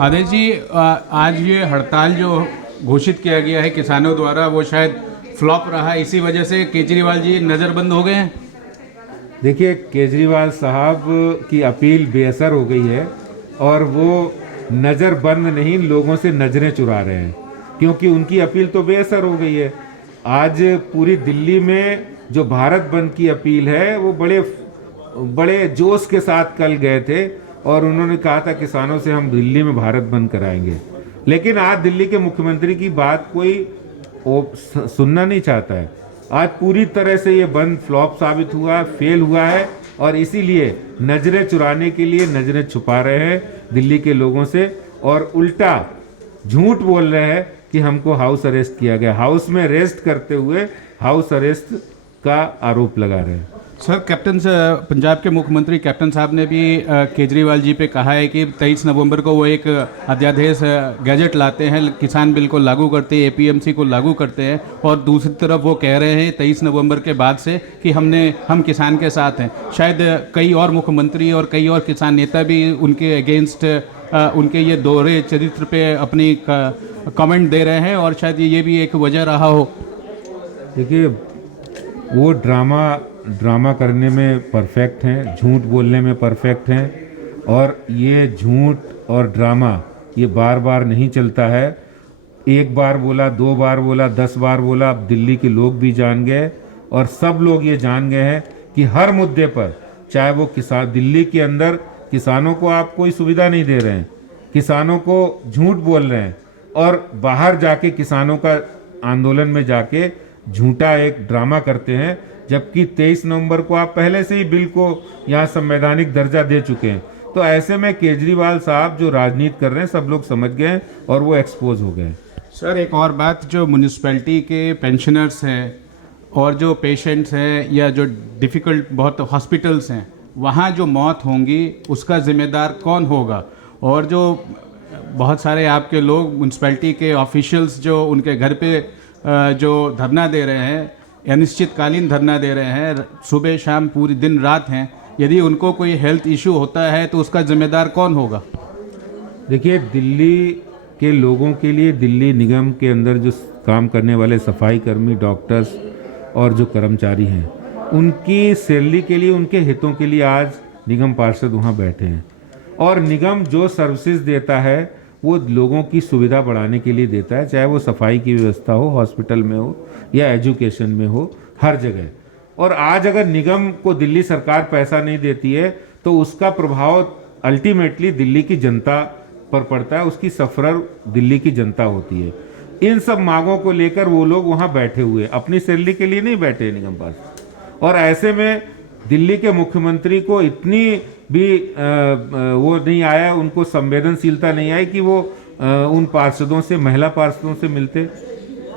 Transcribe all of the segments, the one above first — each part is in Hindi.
आदेश जी, आज ये हड़ताल जो घोषित किया गया है किसानों द्वारा वो शायद फ्लॉप रहा, इसी वजह से केजरीवाल जी नज़रबंद हो गए हैं। देखिए, केजरीवाल साहब की अपील बेअसर हो गई है और वो नज़र बंद नहीं, लोगों से नज़रें चुरा रहे हैं, क्योंकि उनकी अपील तो बेअसर हो गई है। आज पूरी दिल्ली में जो भारत बंद की अपील है वो बड़े बड़े जोश के साथ कल गए थे और उन्होंने कहा था किसानों से हम दिल्ली में भारत बंद कराएंगे। लेकिन आज दिल्ली के मुख्यमंत्री की बात कोई सुनना नहीं चाहता है। आज पूरी तरह से ये बंद फ्लॉप साबित हुआ, फेल हुआ है और इसीलिए नजरें चुराने के लिए नजरें छुपा रहे हैं दिल्ली के लोगों से और उल्टा झूठ बोल रहे हैं कि हमको हाउस अरेस्ट किया गया। हाउस में अरेस्ट करते हुए हाउस अरेस्ट का आरोप लगा रहे हैं। सर, पंजाब के मुख्यमंत्री कैप्टन साहब ने भी केजरीवाल जी पे कहा है कि 23 नवंबर को वो एक अध्यादेश गैजेट लाते हैं, किसान बिल को लागू करते हैं, एपीएमसी को लागू करते हैं, और दूसरी तरफ वो कह रहे हैं 23 नवंबर के बाद से कि हम किसान के साथ हैं। शायद कई और मुख्यमंत्री और कई और किसान नेता भी उनके अगेंस्ट उनके ये दोहरे चरित्र पे अपनी कमेंट दे रहे हैं और शायद ये भी एक वजह रहा हो। देखिए, वो ड्रामा करने में परफेक्ट हैं, झूठ बोलने में परफेक्ट हैं और ये झूठ और ड्रामा ये बार बार नहीं चलता है। एक बार बोला, 2 बार बोला, 10 बार बोला, अब दिल्ली के लोग भी जान गए और सब लोग ये जान गए हैं कि हर मुद्दे पर, चाहे वो किसान, दिल्ली के अंदर किसानों को आप कोई सुविधा नहीं दे रहे हैं, किसानों को झूठ बोल रहे हैं और बाहर जाके किसानों का आंदोलन में जाके झूठा एक ड्रामा करते हैं, जबकि 23 नवंबर को आप पहले से ही बिल को यहाँ संवैधानिक दर्जा दे चुके हैं। तो ऐसे में केजरीवाल साहब जो राजनीति कर रहे हैं सब लोग समझ गए हैं और वो एक्सपोज हो गए। सर, एक और बात, जो म्यूनिसिपैलिटी के पेंशनर्स हैं और जो पेशेंट्स हैं या जो डिफ़िकल्ट बहुत हॉस्पिटल्स हैं, वहाँ जो मौत होंगी उसका ज़िम्मेदार कौन होगा? और जो बहुत सारे आपके लोग म्यूनिसिपैलिटी के ऑफिशियल्स जो उनके घर पे जो धरना दे रहे हैं, अनिश्चितकालीन धरना दे रहे हैं, सुबह शाम पूरी दिन रात हैं, यदि उनको कोई हेल्थ इशू होता है तो उसका जिम्मेदार कौन होगा? देखिए, दिल्ली के लोगों के लिए दिल्ली निगम के अंदर जो काम करने वाले सफाई कर्मी, डॉक्टर्स और जो कर्मचारी हैं, उनकी सैलरी के लिए, उनके हितों के लिए आज निगम पार्षद वहाँ बैठे हैं और निगम जो सर्विसेज देता है वो लोगों की सुविधा बढ़ाने के लिए देता है, चाहे वो सफाई की व्यवस्था हो, हॉस्पिटल में हो या एजुकेशन में हो, हर जगह। और आज अगर निगम को दिल्ली सरकार पैसा नहीं देती है तो उसका प्रभाव अल्टीमेटली दिल्ली की जनता पर पड़ता है, उसकी सफरर दिल्ली की जनता होती है। इन सब मांगों को लेकर वो लोग वहाँ बैठे हुए, अपनी सैलरी के लिए नहीं बैठे निगम पास। और ऐसे में दिल्ली के मुख्यमंत्री को इतनी भी वो नहीं आया, उनको संवेदनशीलता नहीं आई कि वो उन पार्षदों से, महिला पार्षदों से मिलते।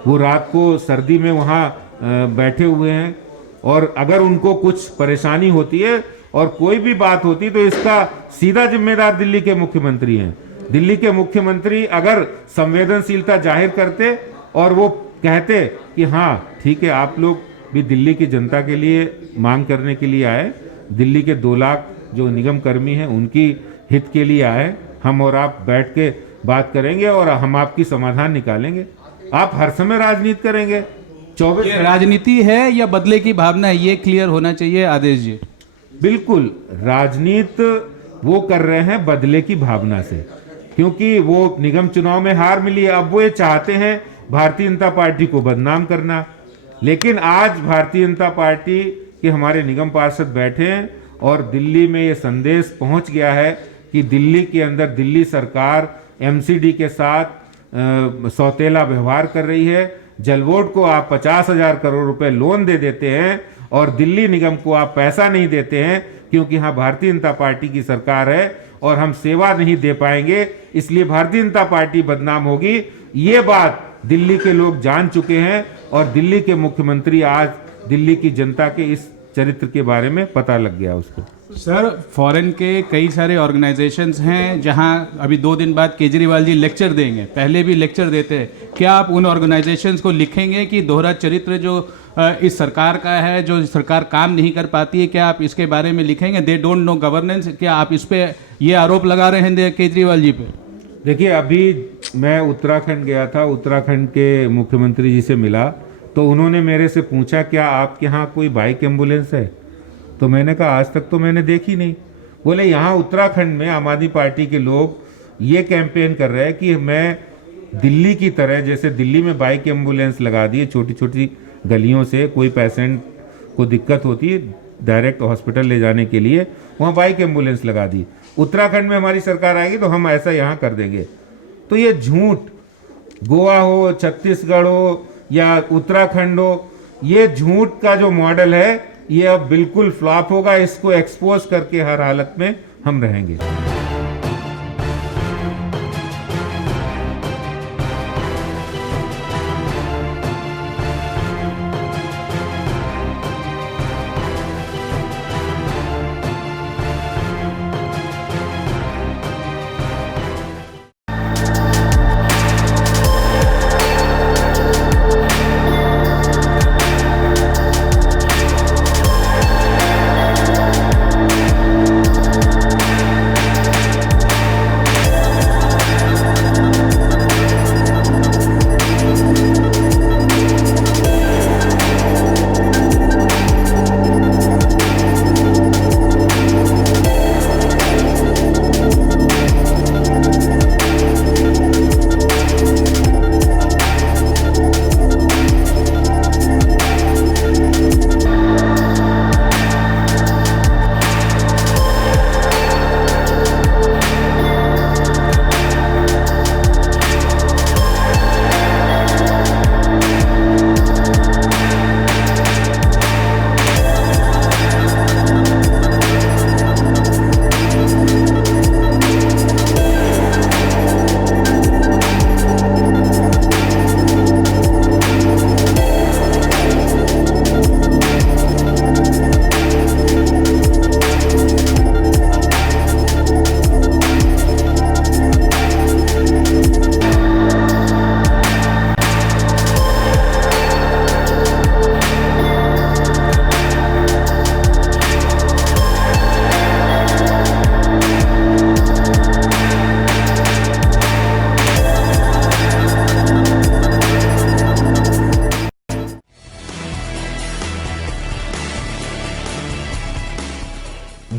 वो रात को सर्दी में वहाँ बैठे हुए हैं और अगर उनको कुछ परेशानी होती है और कोई भी बात होती तो इसका सीधा जिम्मेदार दिल्ली के मुख्यमंत्री हैं। दिल्ली के मुख्यमंत्री अगर संवेदनशीलता जाहिर करते और वो कहते कि हाँ ठीक है, आप लोग भी दिल्ली की जनता के लिए मांग करने के लिए आए, दिल्ली के 2 लाख जो निगम कर्मी हैं उनकी हित के लिए आए, हम और आप बैठ के बात करेंगे और हम आपकी समाधान निकालेंगे। आप हर समय राजनीति करेंगे 24। ये राजनीति है या बदले की भावना है, ये क्लियर होना चाहिए आदेश जी। बिल्कुल, राजनीति वो कर रहे हैं बदले की भावना से, क्योंकि वो निगम चुनाव में हार मिली है। अब वो ये चाहते हैं भारतीय जनता पार्टी को बदनाम करना। लेकिन आज भारतीय जनता पार्टी के हमारे निगम पार्षद बैठे हैं और दिल्ली में ये संदेश पहुंच गया है कि दिल्ली के अंदर दिल्ली सरकार एमसीडी के साथ सौतेला व्यवहार कर रही है। जल बोर्ड को आप 50,000 करोड़ रुपए लोन दे देते हैं और दिल्ली निगम को आप पैसा नहीं देते हैं, क्योंकि यहाँ भारतीय जनता पार्टी की सरकार है और हम सेवा नहीं दे पाएंगे, इसलिए भारतीय जनता पार्टी बदनाम होगी। ये बात दिल्ली के लोग जान चुके हैं और दिल्ली के मुख्यमंत्री, आज दिल्ली की जनता के इस चरित्र के बारे में पता लग गया उसको। सर, फॉरेन के कई सारे ऑर्गेनाइजेशंस हैं जहां अभी 2 दिन बाद केजरीवाल जी लेक्चर देंगे, पहले भी लेक्चर देते हैं। क्या आप उन ऑर्गेनाइजेशंस को लिखेंगे कि दोहरा चरित्र जो इस सरकार का है, जो सरकार काम नहीं कर पाती है, क्या आप इसके बारे में लिखेंगे? दे डोंट नो गवर्नेंस, क्या आप इस पे ये आरोप लगा रहे हैं केजरीवाल जी पे? देखिए, अभी मैं उत्तराखंड गया था, उत्तराखंड के मुख्यमंत्री जी से मिला, तो उन्होंने मेरे से पूछा क्या आपके यहाँ कोई बाइक एम्बुलेंस है? तो मैंने कहा आज तक तो मैंने देखी नहीं। बोले यहाँ उत्तराखंड में आम आदमी पार्टी के लोग ये कैंपेन कर रहे हैं कि मैं दिल्ली की तरह, जैसे दिल्ली में बाइक एम्बुलेंस लगा दिए, छोटी छोटी गलियों से कोई पेशेंट को दिक्कत होती है डायरेक्ट हॉस्पिटल ले जाने के लिए, वहाँ बाइक एम्बुलेंस लगा दी। उत्तराखंड में हमारी सरकार आएगी तो हम ऐसा यहाँ कर देंगे। तो ये झूठ, गोवा हो, छत्तीसगढ़ हो या उत्तराखंड हो, ये झूठ का जो मॉडल है ये अब बिल्कुल फ्लॉप होगा। इसको एक्सपोज करके हर हालत में हम रहेंगे।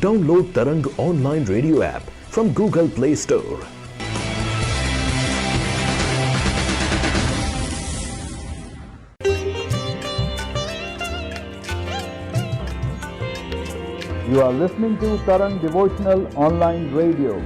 Download Tarang online radio app from Google Play Store. You are listening to Tarang Devotional Online Radio.